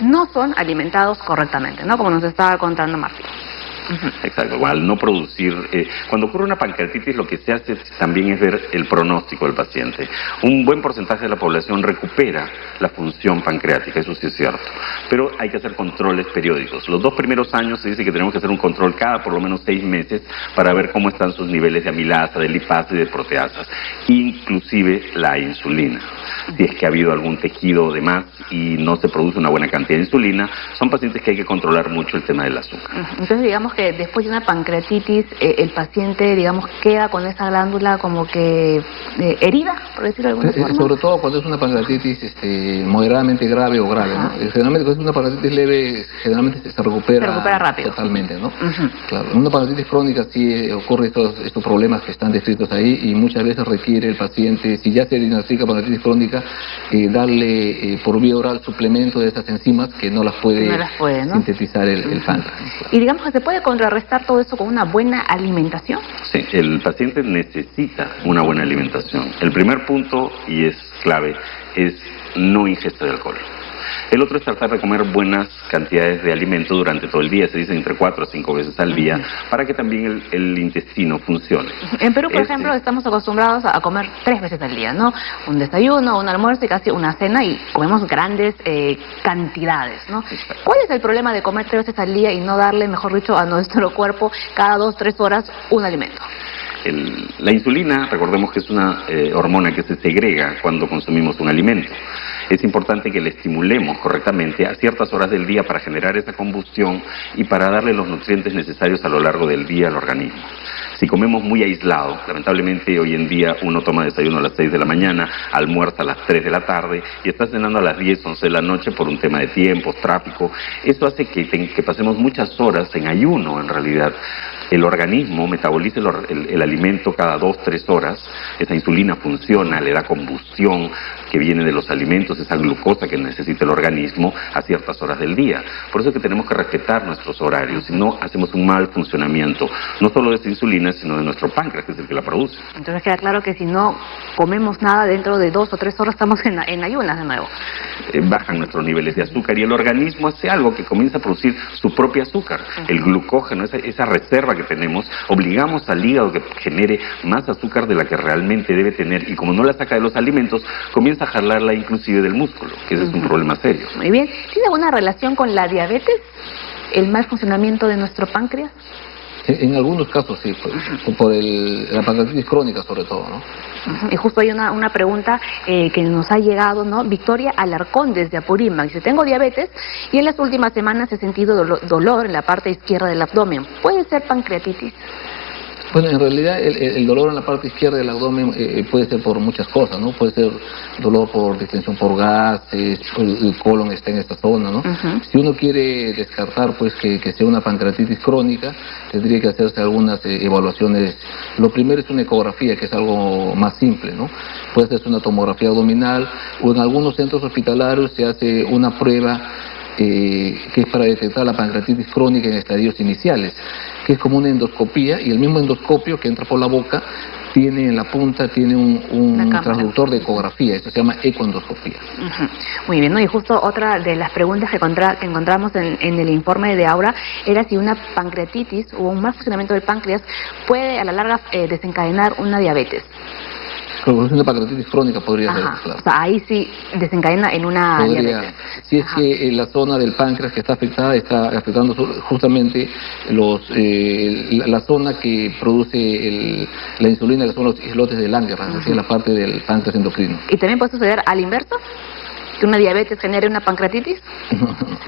no son alimentados correctamente, ¿no? Como nos estaba contando Martín. Exacto, al no producir, cuando ocurre una pancreatitis lo que se hace también es ver el pronóstico del paciente. Un buen porcentaje de la población recupera la función pancreática, eso sí es cierto, pero hay que hacer controles periódicos. Los 2 primeros años se dice que tenemos que hacer un control cada por lo menos 6 meses para ver cómo están sus niveles de amilasa, de lipasa y de proteasas, inclusive la insulina. Si es que ha habido algún tejido de más y no se produce una buena cantidad de insulina, son pacientes que hay que controlar mucho el tema del azúcar. Entonces digamos que después de una pancreatitis el paciente, digamos, queda con esa glándula como que herida, por decirlo de alguna forma. Sobre todo cuando es una pancreatitis moderadamente grave o grave, ¿no? Generalmente cuando es una pancreatitis leve, generalmente se recupera rápido. Totalmente, ¿no? Claro, en una pancreatitis crónica sí ocurre estos problemas que están descritos ahí, y muchas veces requiere el paciente, si ya se diagnostica pancreatitis crónica, darle por vía oral suplemento de esas enzimas que no las puede, ¿no? sintetizar el páncreas. Y digamos que se puede contrarrestar todo eso con una buena alimentación. Sí, el paciente necesita una buena alimentación. El primer punto, y es clave, es no ingesta de alcohol. El otro es tratar de comer buenas cantidades de alimento durante todo el día, se dice entre 4 a 5 veces al día, para que también el intestino funcione. En Perú, por ejemplo, estamos acostumbrados a comer 3 veces al día, ¿no? Un desayuno, un almuerzo y casi una cena, y comemos grandes cantidades, ¿no? ¿Cuál es el problema de comer 3 veces al día y no darle, mejor dicho, a nuestro cuerpo cada 2 o 3 horas un alimento? La insulina, recordemos que es una hormona que se segrega cuando consumimos un alimento. Es importante que le estimulemos correctamente a ciertas horas del día para generar esa combustión y para darle los nutrientes necesarios a lo largo del día al organismo. Si comemos muy aislado, lamentablemente hoy en día uno toma desayuno a las 6 de la mañana, almuerza a las 3 de la tarde y está cenando a las 10, 11 de la noche por un tema de tiempos, tráfico. Eso hace que pasemos muchas horas en ayuno en realidad. El organismo metaboliza el alimento cada 2, 3 horas, esa insulina funciona, le da combustión que viene de los alimentos, esa glucosa que necesita el organismo a ciertas horas del día. Por eso es que tenemos que respetar nuestros horarios, si no hacemos un mal funcionamiento, no solo de esa insulina, sino de nuestro páncreas, que es el que la produce. Entonces queda claro que si no comemos nada dentro de 2 o 3 horas estamos en ayunas de nuevo. Bajan nuestros niveles de azúcar y el organismo hace algo, que comienza a producir su propio azúcar, el glucógeno, esa reserva que tenemos, obligamos al hígado que genere más azúcar de la que realmente debe tener, y como no la saca de los alimentos, comienza a jalarla inclusive del músculo, que ese es un problema serio. Muy bien. ¿Tiene alguna relación con la diabetes? ¿El mal funcionamiento de nuestro páncreas? En algunos casos sí, por la pancreatitis crónica sobre todo, ¿no? Y justo hay una pregunta que nos ha llegado, ¿no? Victoria Alarcón desde Apurímac. Dice, tengo diabetes y en las últimas semanas he sentido dolor en la parte izquierda del abdomen. ¿Puede ser pancreatitis? Bueno, en realidad el dolor en la parte izquierda del abdomen puede ser por muchas cosas, ¿no? Puede ser dolor por distensión por gases, el colon está en esta zona, ¿no? Si uno quiere descartar pues que sea una pancreatitis crónica, tendría que hacerse algunas evaluaciones. Lo primero es una ecografía, que es algo más simple, ¿no? Puede hacerse una tomografía abdominal, o en algunos centros hospitalarios se hace una prueba que es para detectar la pancreatitis crónica en estadios iniciales, que es como una endoscopía, y el mismo endoscopio que entra por la boca tiene en la punta un transductor de ecografía, eso se llama ecoendoscopía. Muy bien, ¿no? Y justo otra de las preguntas que encontramos en el informe de Aura era si una pancreatitis o un mal funcionamiento del páncreas puede a la larga desencadenar una diabetes. Una pancreatitis crónica podría ser, claro. O sea, ahí sí desencadena en una diabetes. Si es que la zona del páncreas que está afectada está afectando justamente la zona que produce la insulina, que son los islotes de Langerhans, es decir, la parte del páncreas endocrino. ¿Y también puede suceder al inverso? ¿Que una diabetes genere una pancreatitis?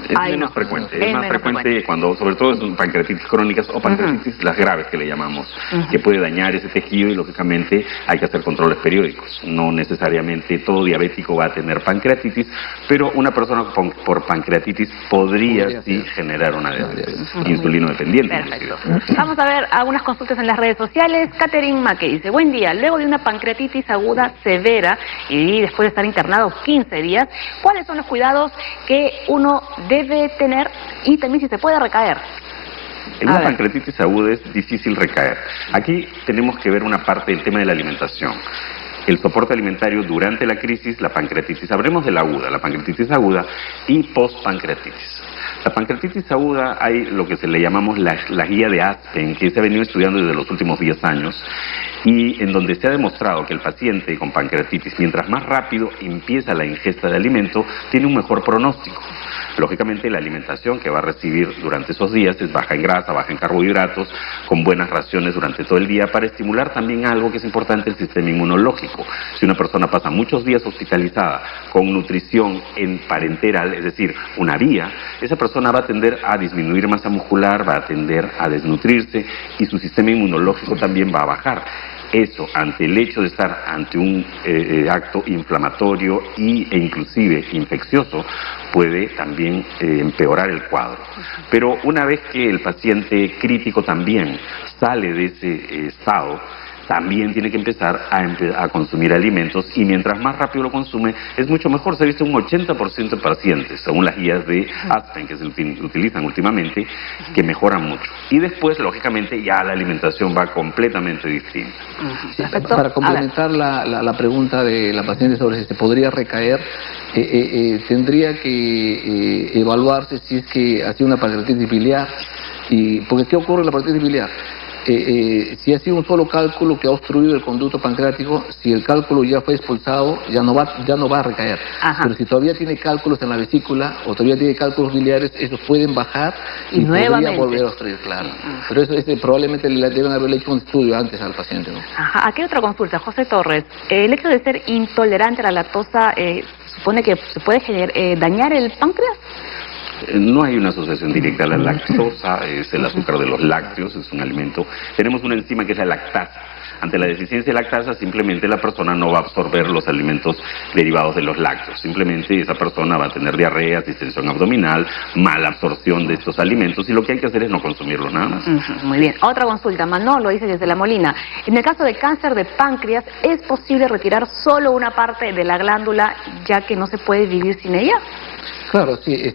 Es menos frecuente. Es más frecuente cuando, sobre todo, son pancreatitis crónicas o pancreatitis las graves que le llamamos, que puede dañar ese tejido y, lógicamente, hay que hacer controles periódicos. No necesariamente todo diabético va a tener pancreatitis, pero una persona por pancreatitis podría sí generar una diabetes insulino dependiente. Perfecto. Vamos a ver algunas consultas en las redes sociales. Catherine Mackey dice, buen día, luego de una pancreatitis aguda severa y después de estar internado 15 días, ¿cuáles son los cuidados que uno debe tener y también si se puede recaer? En una pancreatitis aguda es difícil recaer. Aquí tenemos que ver una parte del tema de la alimentación. El soporte alimentario durante la crisis, la pancreatitis. Hablemos de la pancreatitis aguda y post-pancreatitis. La pancreatitis aguda hay lo que se le llamamos la guía de Aspen, que se ha venido estudiando desde los últimos 10 años, y en donde se ha demostrado que el paciente con pancreatitis, mientras más rápido empieza la ingesta de alimento, tiene un mejor pronóstico. Lógicamente, la alimentación que va a recibir durante esos días es baja en grasa, baja en carbohidratos, con buenas raciones durante todo el día, para estimular también algo que es importante, el sistema inmunológico. Si una persona pasa muchos días hospitalizada con nutrición parenteral, es decir, una vía, esa persona va a tender a disminuir masa muscular, va a tender a desnutrirse y su sistema inmunológico también va a bajar. Eso, ante el hecho de estar ante un acto inflamatorio e inclusive infeccioso, puede también empeorar el cuadro. Pero una vez que el paciente crítico también sale de ese estado, también tiene que empezar a consumir alimentos, y mientras más rápido lo consume es mucho mejor. Se ha visto un 80% de pacientes, según las guías de Aspen que se utilizan últimamente, que mejoran mucho. Y después, lógicamente, ya la alimentación va completamente distinta. Para complementar la pregunta de la paciente sobre si se podría recaer, tendría que evaluarse si es que ha sido una pancreatitis biliar, porque ¿qué ocurre en la pancreatitis biliar? Si ha sido un solo cálculo que ha obstruido el conducto pancreático, si el cálculo ya fue expulsado, ya no va a recaer. Pero si todavía tiene cálculos en la vesícula o todavía tiene cálculos biliares, esos pueden bajar y podría volver a obstruir, claro. Pero eso probablemente le deben haberle hecho un estudio antes al paciente, ¿no? Aquí hay otra consulta, José Torres. El hecho de ser intolerante a la lactosa supone que se puede dañar el páncreas. No hay una asociación directa. La lactosa es el azúcar de los lácteos, es un alimento. Tenemos una enzima que es la lactasa. Ante la deficiencia de lactasa, simplemente la persona no va a absorber los alimentos derivados de los lácteos. Simplemente esa persona va a tener diarrea, distensión abdominal, mala absorción de estos alimentos, y lo que hay que hacer es no consumirlos, nada más. Muy bien. Otra consulta, Manolo dice desde La Molina. En el caso de cáncer de páncreas, ¿es posible retirar solo una parte de la glándula, ya que no se puede vivir sin ella? Claro, sí.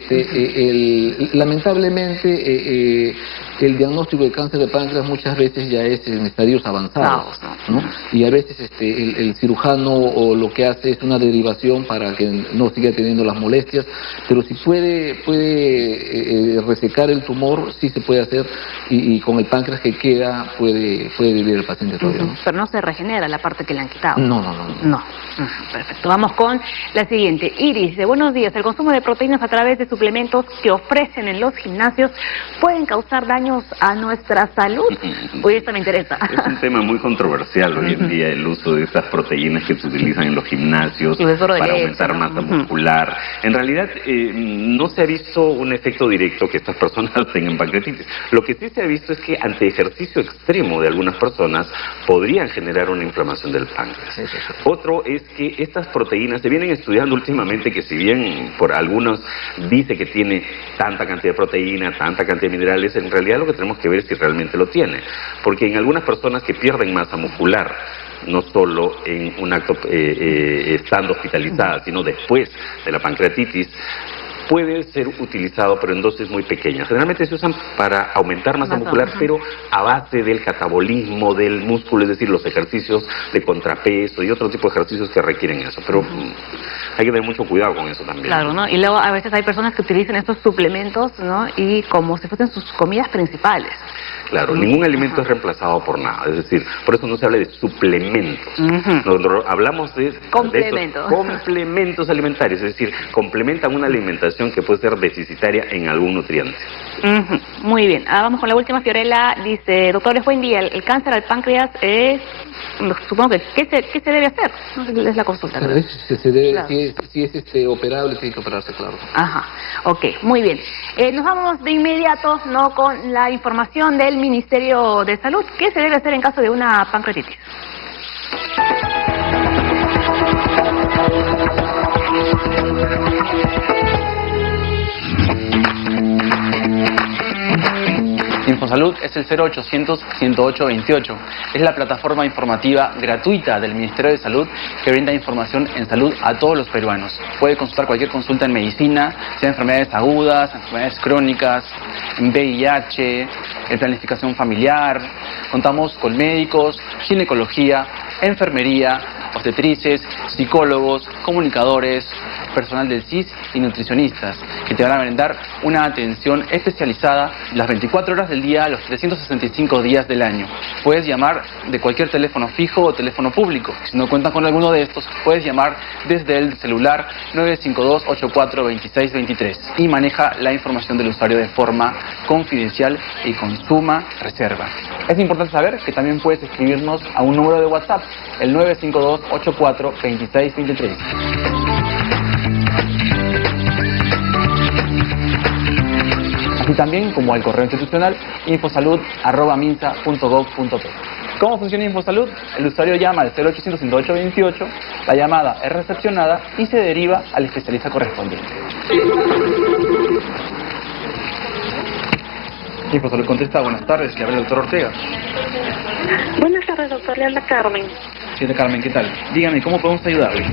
Lamentablemente, el diagnóstico de cáncer de páncreas muchas veces ya es en estadios avanzados, ¿no? Y a veces el cirujano o lo que hace es una derivación para que no siga teniendo las molestias, pero si puede resecar el tumor, sí se puede hacer, y con el páncreas que queda puede vivir el paciente todavía, ¿no? Pero no se regenera la parte que le han quitado. No. Perfecto. Vamos con la siguiente. Iris, dice, buenos días. El consumo de proteínas a través de suplementos que ofrecen en los gimnasios pueden causar daños a nuestra salud. Uy, esta me interesa. Es un tema muy controversial hoy en día, el uso de estas proteínas que se utilizan en los gimnasios para aumentar masa muscular. En realidad, no se ha visto un efecto directo que estas personas tengan pancreatitis. Lo que sí se ha visto es que ante ejercicio extremo de algunas personas podrían generar una inflamación del páncreas. Otro es que estas proteínas se vienen estudiando últimamente, que si bien por algunos dice que tiene tanta cantidad de proteína, tanta cantidad de minerales, en realidad lo que tenemos que ver es si realmente lo tiene. Porque en algunas personas que pierden masa muscular, no solo en un acto estando hospitalizada, sino después de la pancreatitis, puede ser utilizado, pero en dosis muy pequeñas. Generalmente se usan para aumentar masa muscular, pero a base del catabolismo del músculo, es decir, los ejercicios de contrapeso y otro tipo de ejercicios que requieren eso. Pero hay que tener mucho cuidado con eso también. Claro, ¿no? Y luego a veces hay personas que utilizan estos suplementos, ¿no? Y como si fuesen sus comidas principales. Claro, ningún alimento es reemplazado por nada, es decir, por eso no se habla de suplementos. Nosotros hablamos de complementos alimentarios, es decir, complementan una alimentación que puede ser deficitaria en algún nutriente. Muy bien, vamos con la última. Fiorella dice, doctores, buen día, el cáncer al páncreas es, supongo que, ¿qué se debe hacer? No sé, es la consulta. Claro, si es operable, tiene que operarse, claro. Ajá, ok, muy bien. Nos vamos de inmediato, ¿no?, con la información del Ministerio de Salud. ¿Qué se debe hacer en caso de una pancreatitis? InfoSalud es el 0800-108-28. Es la plataforma informativa gratuita del Ministerio de Salud que brinda información en salud a todos los peruanos. Puede consultar cualquier consulta en medicina, sea enfermedades agudas, enfermedades crónicas, en VIH, en planificación familiar. Contamos con médicos, ginecología, enfermería, obstetrices, psicólogos, comunicadores, personal del CIS y nutricionistas, que te van a brindar una atención especializada las 24 horas del día, los 365 días del año. Puedes llamar de cualquier teléfono fijo o teléfono público. Si no cuentas con alguno de estos, puedes llamar desde el celular 952-84-2623 y maneja la información del usuario de forma confidencial y con suma reserva. Es importante saber que también puedes escribirnos a un número de WhatsApp, el 952-84-2623. Así también como al correo institucional infosalud@minsa.gov.p. ¿Cómo funciona InfoSalud? El usuario llama al 0800-108-28, la llamada es recepcionada y se deriva al especialista correspondiente. InfoSalud contesta, buenas tardes, le habla el doctor Ortega. Buenas tardes, doctor, le habla Carmen. Señora Carmen, ¿qué tal? Dígame, ¿cómo podemos ayudarle?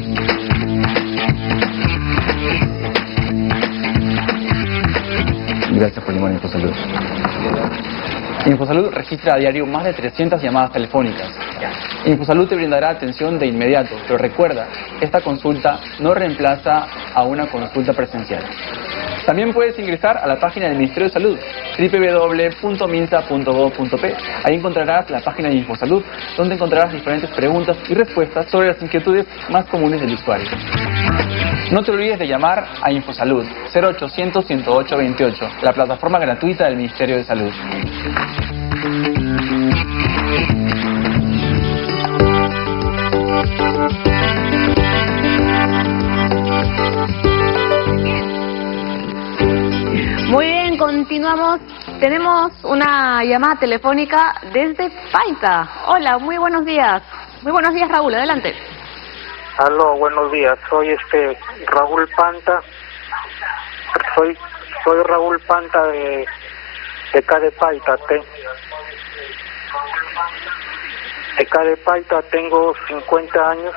Gracias por llamar a InfoSalud. InfoSalud registra a diario más de 300 llamadas telefónicas. InfoSalud te brindará atención de inmediato, pero recuerda, esta consulta no reemplaza a una consulta presencial. También puedes ingresar a la página del Ministerio de Salud, www.minsa.gov.p. Ahí encontrarás la página de InfoSalud, donde encontrarás diferentes preguntas y respuestas sobre las inquietudes más comunes del usuario. No te olvides de llamar a InfoSalud, 0800-108-28, la plataforma gratuita del Ministerio de Salud. Muy bien, continuamos. Tenemos una llamada telefónica desde Paita. Hola, muy buenos días. Muy buenos días, Raúl, adelante. Aló, buenos días. Soy Raúl Panta. Soy Raúl Panta de acá de Paita. De acá de Paita, tengo 50 años.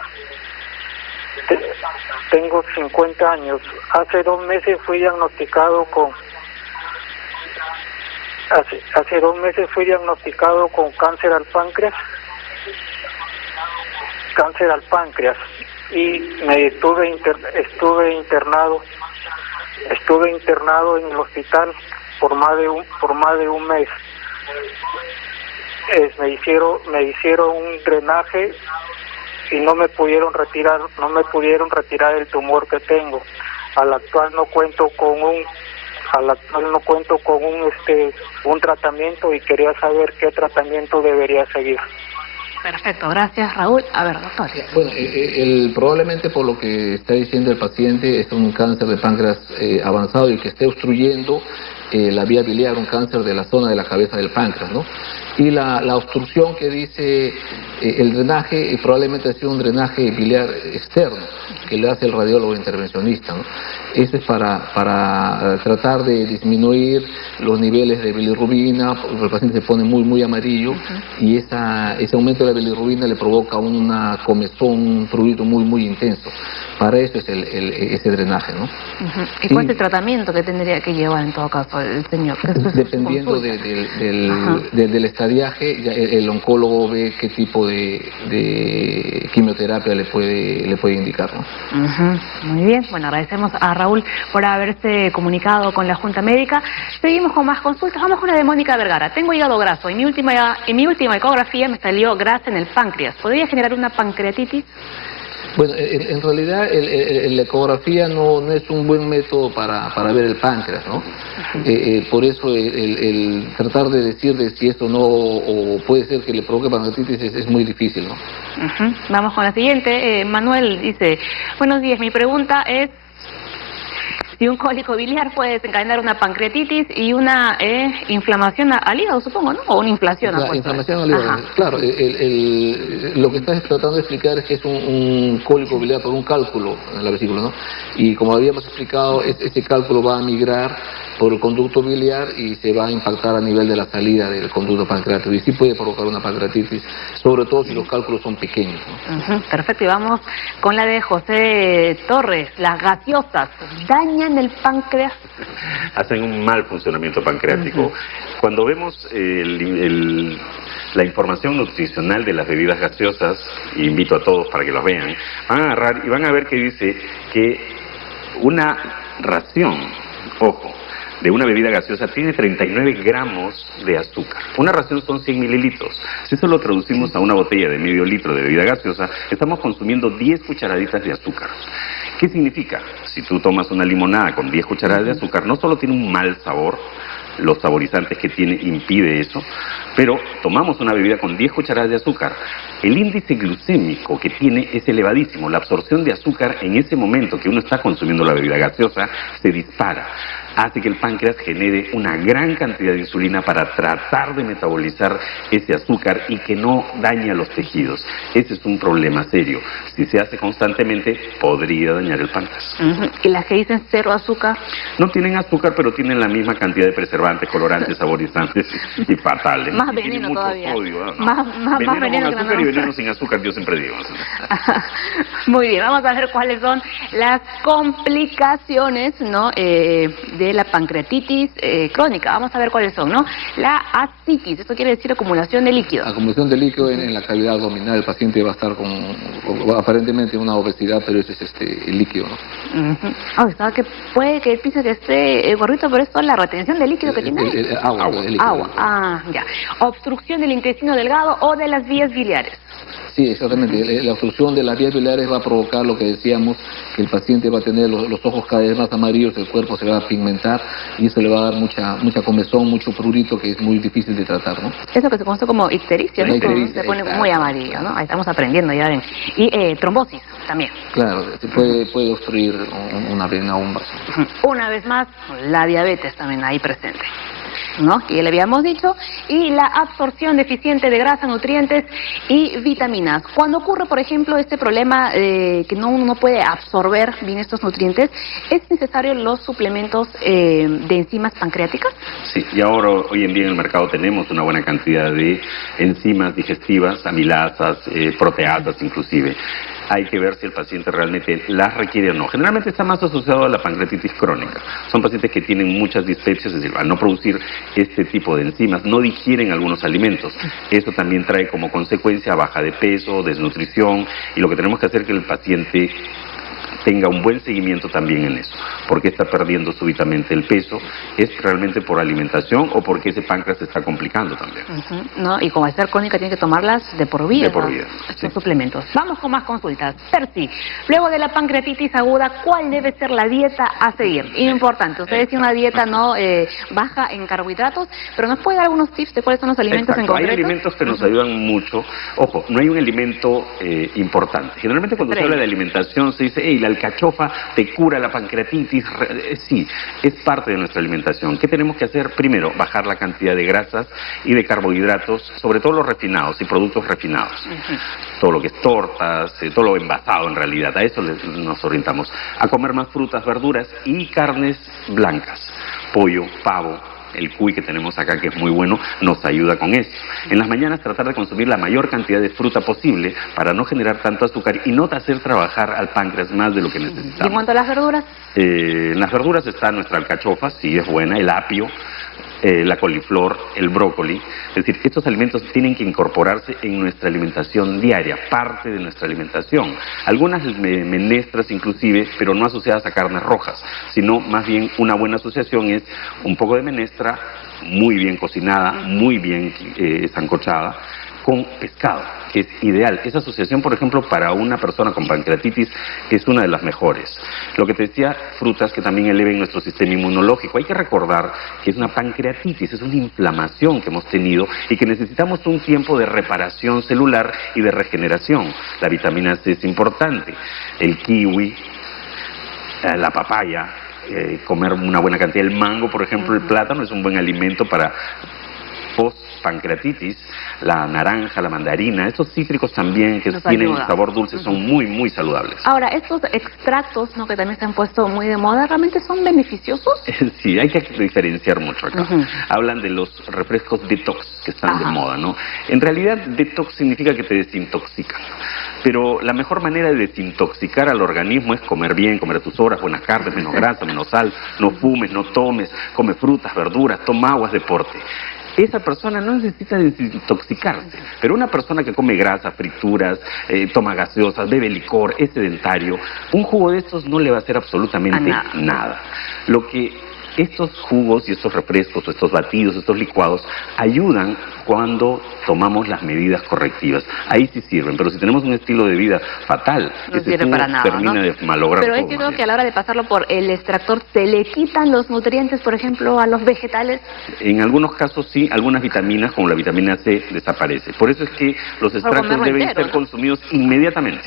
Tengo 50 años. Hace 2 meses fui diagnosticado con cáncer al páncreas. Cáncer al páncreas. Y me estuve internado en el hospital por más de un mes. Me hicieron un drenaje y no me pudieron retirar el tumor que tengo. Al actual no cuento con un tratamiento y quería saber qué tratamiento debería seguir. Perfecto, gracias Raúl. A ver, doctor. Bueno, probablemente por lo que está diciendo el paciente es un cáncer de páncreas avanzado y que esté obstruyendo la vía biliar, un cáncer de la zona de la cabeza del páncreas, ¿no? Y la obstrucción que dice el drenaje probablemente ha sido un drenaje biliar externo que le hace el radiólogo intervencionista, ¿no? Eso es para tratar de disminuir los niveles de bilirrubina, porque el paciente se pone muy amarillo y ese aumento de la bilirrubina le provoca una comezón, un prurito muy intenso. Para eso es ese drenaje, ¿no? ¿Y cuál es el tratamiento que tendría que llevar en todo caso el señor? Dependiendo del estadiaje, ya el oncólogo ve qué tipo de quimioterapia le puede indicar, ¿no? Muy bien, bueno, agradecemos a Raúl por haberse comunicado con la Junta Médica. Seguimos con más consultas. Vamos con la de Mónica Vergara. Tengo hígado graso. En mi última ecografía me salió grasa en el páncreas. ¿Podría generar una pancreatitis? Bueno, en realidad la ecografía no es un buen método para ver el páncreas, ¿no? Por eso el tratar de decir de si esto no o puede ser que le provoque pancreatitis es muy difícil, ¿no? Vamos con la siguiente. Manuel dice, buenos días, mi pregunta es si un cólico biliar puede desencadenar una pancreatitis y una inflamación al hígado, supongo, ¿no? O una inflación. La inflamación al hígado, claro. Lo que estás tratando de explicar es que es un cólico biliar por un cálculo en la vesícula, ¿no? Y como habíamos explicado, ese cálculo va a migrar por el conducto biliar y se va a impactar a nivel de la salida del conducto pancreático y sí puede provocar una pancreatitis, sobre todo si los cálculos son pequeños, ¿no? Perfecto, y vamos con la de José Torres. Las gaseosas dañan el páncreas. Hacen un mal funcionamiento pancreático. Cuando vemos la información nutricional de las bebidas gaseosas, y invito a todos para que los vean, van a agarrar y van a ver que dice que una ración, ojo, de una bebida gaseosa tiene 39 gramos de azúcar. Una ración son 100 mililitros. Si eso lo traducimos a una botella de medio litro de bebida gaseosa, estamos consumiendo 10 cucharaditas de azúcar. ¿Qué significa? Si tú tomas una limonada con 10 cucharadas de azúcar, no solo tiene un mal sabor, los saborizantes que tiene impide eso, pero tomamos una bebida con 10 cucharadas de azúcar, el índice glucémico que tiene es elevadísimo. La absorción de azúcar en ese momento que uno está consumiendo la bebida gaseosa se dispara. Hace que el páncreas genere una gran cantidad de insulina para tratar de metabolizar ese azúcar y que no dañe a los tejidos. Ese es un problema serio. Si se hace constantemente, podría dañar el páncreas. ¿Y las que dicen cero azúcar? No tienen azúcar, pero tienen la misma cantidad de preservantes, colorantes, saborizantes y fatales. Más veneno todavía. Sodio, ¿no? Más veneno con azúcar y veneno sin azúcar, yo siempre digo. Muy bien, vamos a ver cuáles son las complicaciones, ¿no? De la pancreatitis crónica. Vamos a ver cuáles son, ¿no? La ascitis, esto quiere decir acumulación de líquido. Acumulación de líquido en la cavidad abdominal. El paciente va a estar con aparentemente una obesidad, pero ese es el líquido, ¿no? Estaba que puede que piense que esté gordito, pero esto es la retención de líquido que tiene. Agua. Ya. Obstrucción del intestino delgado o de las vías biliares. Sí, exactamente. La obstrucción de las vías biliares va a provocar lo que decíamos, que el paciente va a tener los ojos cada vez más amarillos, el cuerpo se va a pigmentar y eso le va a dar mucha comezón, mucho prurito que es muy difícil de tratar, ¿no? Eso que se conoce como ictericia, ¿no? Se pone muy amarillo, ¿no? Ahí estamos aprendiendo, ya ven. Y trombosis también. Claro, se puede obstruir una vena o un vaso. Una vez más, la diabetes también ahí presente, ¿no? Que ya le habíamos dicho, y la absorción deficiente de grasa, nutrientes y vitaminas. Cuando ocurre, por ejemplo, este problema que uno no puede absorber bien estos nutrientes, ¿es necesario los suplementos de enzimas pancreáticas? Sí, y ahora hoy en día en el mercado tenemos una buena cantidad de enzimas digestivas, amilasas, proteasas inclusive. hay que ver si el paciente realmente las requiere o no. Generalmente está más asociado a la pancreatitis crónica. Son pacientes que tienen muchas dispepsias, es decir, al no producir este tipo de enzimas, no digieren algunos alimentos. Eso también trae como consecuencia baja de peso, desnutrición, y lo que tenemos que hacer es que el paciente tenga un buen seguimiento también en eso. ¿Por qué está perdiendo súbitamente el peso? ¿Es realmente por alimentación o porque ese páncreas se está complicando también? ¿No? Y como al ser crónica tiene que tomarlas de por vida. De por vida, Estos suplementos. Vamos con más consultas. Percy, luego de la pancreatitis aguda, ¿cuál debe ser la dieta a seguir? Importante, usted decía una dieta no baja en carbohidratos, pero ¿nos puede dar algunos tips de cuáles son los alimentos en concreto? Hay alimentos que nos ayudan mucho. Ojo, no hay un alimento importante. Generalmente cuando se habla de alimentación se dice, hey, la alcachofa te cura la pancreatitis. Sí, es parte de nuestra alimentación. ¿Qué tenemos que hacer? Primero, bajar la cantidad de grasas y de carbohidratos, sobre todo los refinados y productos refinados. Todo lo que es tortas, todo lo envasado en realidad, a eso nos orientamos. A comer más frutas, verduras y carnes blancas, pollo, pavo. El cuy que tenemos acá, que es muy bueno, nos ayuda con eso. En las mañanas tratar de consumir la mayor cantidad de fruta posible para no generar tanto azúcar y no hacer trabajar al páncreas más de lo que necesitamos. ¿Y en cuanto a las verduras? En las verduras está nuestra alcachofa, sí es buena, el apio, la coliflor, el brócoli. Es decir, estos alimentos tienen que incorporarse en nuestra alimentación diaria, parte de nuestra alimentación. Algunas menestras inclusive, pero no asociadas a carnes rojas, sino más bien una buena asociación es un poco de menestra, muy bien cocinada, muy bien sancochada, con pescado, que es ideal. Esa asociación, por ejemplo, para una persona con pancreatitis es una de las mejores. Lo que te decía, frutas que también eleven nuestro sistema inmunológico. Hay que recordar que es una pancreatitis, es una inflamación que hemos tenido y que necesitamos un tiempo de reparación celular y de regeneración. La vitamina C es importante. El kiwi, la papaya, comer una buena cantidad. El mango, por ejemplo, el plátano es un buen alimento para post-pancreatitis. La naranja, la mandarina, estos cítricos también que tienen un sabor dulce son muy, muy saludables. Ahora, estos extractos, ¿no?, que también se han puesto muy de moda, ¿realmente son beneficiosos? Sí, hay que diferenciar mucho acá. Hablan de los refrescos detox que están de moda, ¿no? En realidad, detox significa que te desintoxican. Pero la mejor manera de desintoxicar al organismo es comer bien, comer a tus horas, buenas carnes, menos grasa, menos sal, no fumes, no tomes, come frutas, verduras, toma aguas, deporte. Esa persona no necesita desintoxicarse, pero una persona que come grasa, frituras, toma gaseosas, bebe licor, es sedentario, un jugo de estos no le va a hacer absolutamente nada. Lo que estos jugos y estos refrescos, estos batidos, estos licuados, ayudan cuando tomamos las medidas correctivas. Ahí sí sirven, pero si tenemos un estilo de vida fatal, no sirve para nada, termina de malograr todo. Pero es que creo que a la hora de pasarlo por el extractor, ¿se le quitan los nutrientes, por ejemplo, a los vegetales? En algunos casos sí, algunas vitaminas, como la vitamina C, desaparece. Por eso es que los extractos deben ser consumidos inmediatamente.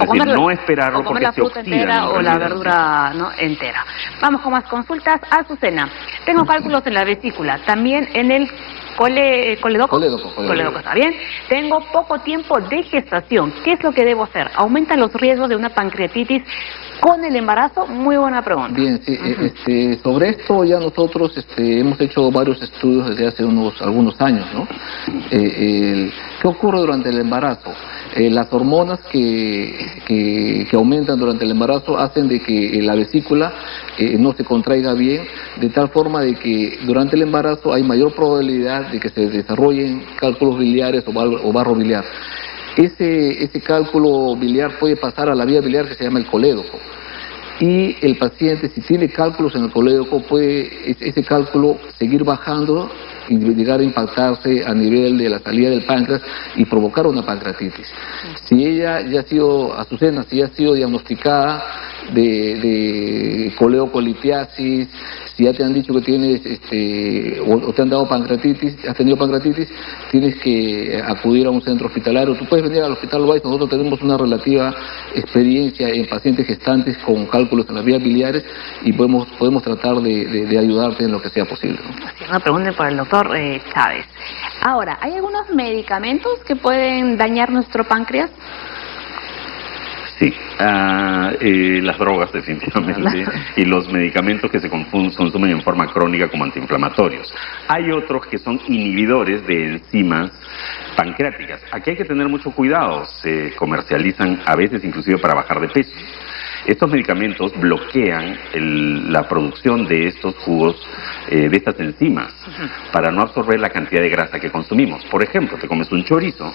Es decir, no esperarlo porque se oxidan. Entera o la verdura entera. Vamos con más consultas. Azucena, tengo cálculos en la vesícula, también en el coledoco, ¿está bien? Tengo poco tiempo de gestación. ¿Qué es lo que debo hacer? ¿Aumentan los riesgos de una pancreatitis con el embarazo? Muy buena pregunta. Bien, sí, sobre esto ya nosotros hemos hecho varios estudios desde hace algunos años, ¿no? ¿Qué ocurre durante el embarazo? Las hormonas que aumentan durante el embarazo hacen de que la vesícula no se contraiga bien, de tal forma de que durante el embarazo hay mayor probabilidad de que se desarrollen cálculos biliares o barro biliar. Ese cálculo biliar puede pasar a la vía biliar que se llama el colédoco. Y el paciente, si tiene cálculos en el colédoco, puede ese cálculo seguir bajando y llegar a impactarse a nivel de la salida del páncreas y provocar una pancreatitis. Si ella ya ha sido, Azucena, si ya ha sido diagnosticada de coledocolitiasis, si ya te han dicho que tienes, o te han dado pancreatitis, has tenido pancreatitis, tienes que acudir a un centro hospitalario. Tú puedes venir al Hospital Weiss, nosotros tenemos una relativa experiencia en pacientes gestantes con cálculos en las vías biliares y podemos tratar de ayudarte en lo que sea posible, ¿no? Una pregunta para el doctor Chávez. Ahora, ¿hay algunos medicamentos que pueden dañar nuestro páncreas? Sí, las drogas definitivamente y los medicamentos que se consumen en forma crónica como antiinflamatorios. Hay otros que son inhibidores de enzimas pancreáticas. Aquí hay que tener mucho cuidado, se comercializan a veces inclusive para bajar de peso. Estos medicamentos bloquean la producción de estos jugos, de estas enzimas, para no absorber la cantidad de grasa que consumimos. Por ejemplo, te comes un chorizo,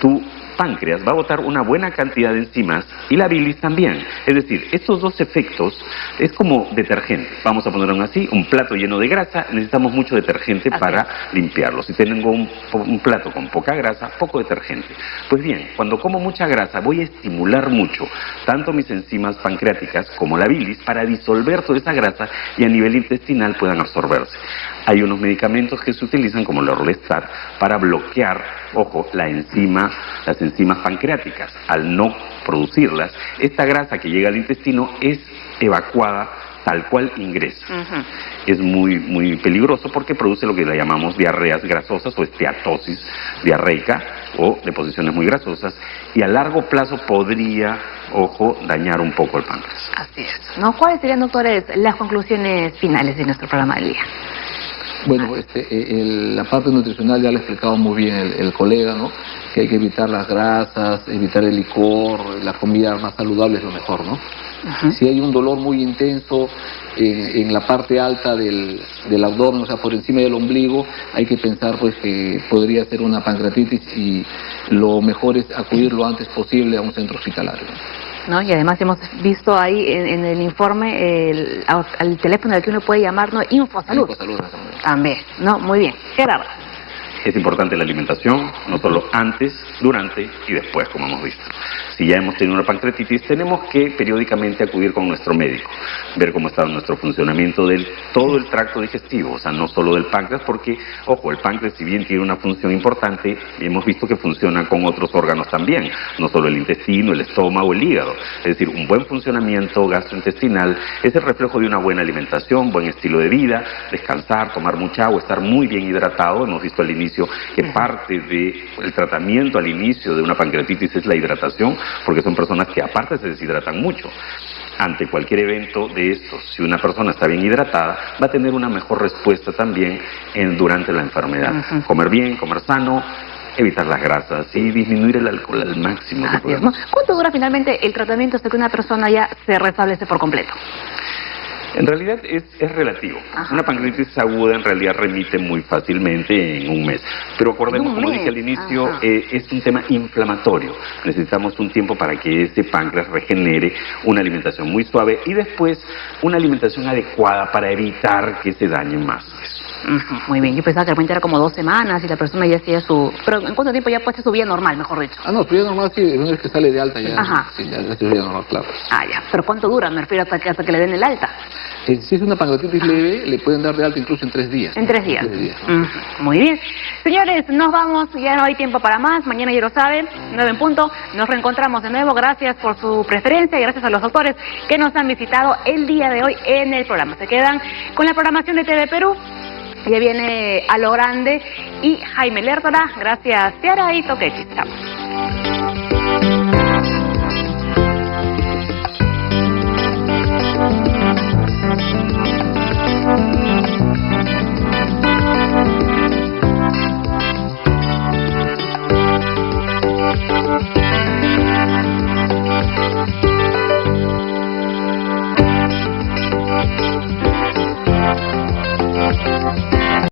tu páncreas va a botar una buena cantidad de enzimas y la bilis también. Es decir, estos dos efectos es como detergente. Vamos a ponerlo así, un plato lleno de grasa, necesitamos mucho detergente para limpiarlo. Si tengo un plato con poca grasa, poco detergente. Pues bien, cuando como mucha grasa voy a estimular mucho tanto mis enzimas pancreáticas como la bilis para disolver toda esa grasa y a nivel intestinal puedan absorberse. Hay unos medicamentos que se utilizan como el Orlistat para bloquear, ojo, las enzimas pancreáticas. Al no producirlas, esta grasa que llega al intestino es evacuada tal cual ingresa. Es muy peligroso porque produce lo que le llamamos diarreas grasosas o esteatosis diarreica o deposiciones muy grasosas y a largo plazo podría, ojo, dañar un poco el páncreas. Así es, ¿no? ¿Cuáles serían, doctores, las conclusiones finales de nuestro programa del día? Bueno, la parte nutricional ya lo ha explicado muy bien el colega, ¿no? Que hay que evitar las grasas, evitar el licor, la comida más saludable es lo mejor, ¿no? Si hay un dolor muy intenso en la parte alta del abdomen, o sea, por encima del ombligo, hay que pensar pues que podría ser una pancreatitis y lo mejor es acudir lo antes posible a un centro hospitalario, ¿no? Y además hemos visto ahí en el informe al teléfono al que uno puede llamar, ¿no? Infosalud. Infosalud también, ¿no? Muy bien. ¿Qué era? Es importante la alimentación, no solo antes, durante y después, como hemos visto. Si ya hemos tenido una pancreatitis, tenemos que periódicamente acudir con nuestro médico, ver cómo está nuestro funcionamiento de todo el tracto digestivo, o sea, no solo del páncreas, porque, ojo, el páncreas, si bien tiene una función importante, hemos visto que funciona con otros órganos también, no solo el intestino, el estómago, el hígado. Es decir, un buen funcionamiento gastrointestinal es el reflejo de una buena alimentación, buen estilo de vida, descansar, tomar mucha agua, estar muy bien hidratado. Hemos visto al inicio que parte del tratamiento al inicio de una pancreatitis es la hidratación, porque son personas que aparte se deshidratan mucho. Ante cualquier evento de estos, si una persona está bien hidratada, va a tener una mejor respuesta también durante la enfermedad. Comer bien, comer sano, evitar las grasas y disminuir el alcohol al máximo. ¿No? ¿Cuánto dura finalmente el tratamiento hasta que una persona ya se restablece por completo? En realidad es relativo. Una pancreatitis aguda en realidad remite muy fácilmente en un mes. Pero acordemos, como dije al inicio, es un tema inflamatorio. Necesitamos un tiempo para que ese páncreas regenere, una alimentación muy suave y después una alimentación adecuada para evitar que se dañe más. Muy bien, yo pensaba que de repente era como 2 semanas y la persona ya hacía su... Pero ¿en cuánto tiempo ya puede hacer su vida normal, mejor dicho? No, su vida normal sí, una vez que sale de alta ya. Sí, ya es su vida normal, claro. Ya. ¿Pero cuánto dura? Me refiero hasta que le den el alta. Si es una pancreatitis leve, le pueden dar de alta incluso en 3 días. En 3 días. Muy bien. Señores, nos vamos, ya no hay tiempo para más. Mañana ya lo saben, 9 en punto. Nos reencontramos de nuevo. Gracias por su preferencia y gracias a los doctores que nos han visitado el día de hoy en el programa. Se quedan con la programación de TV Perú. Ya viene A lo Grande y Jaime Lertora. Gracias, Ciara y Toquechi. Chao.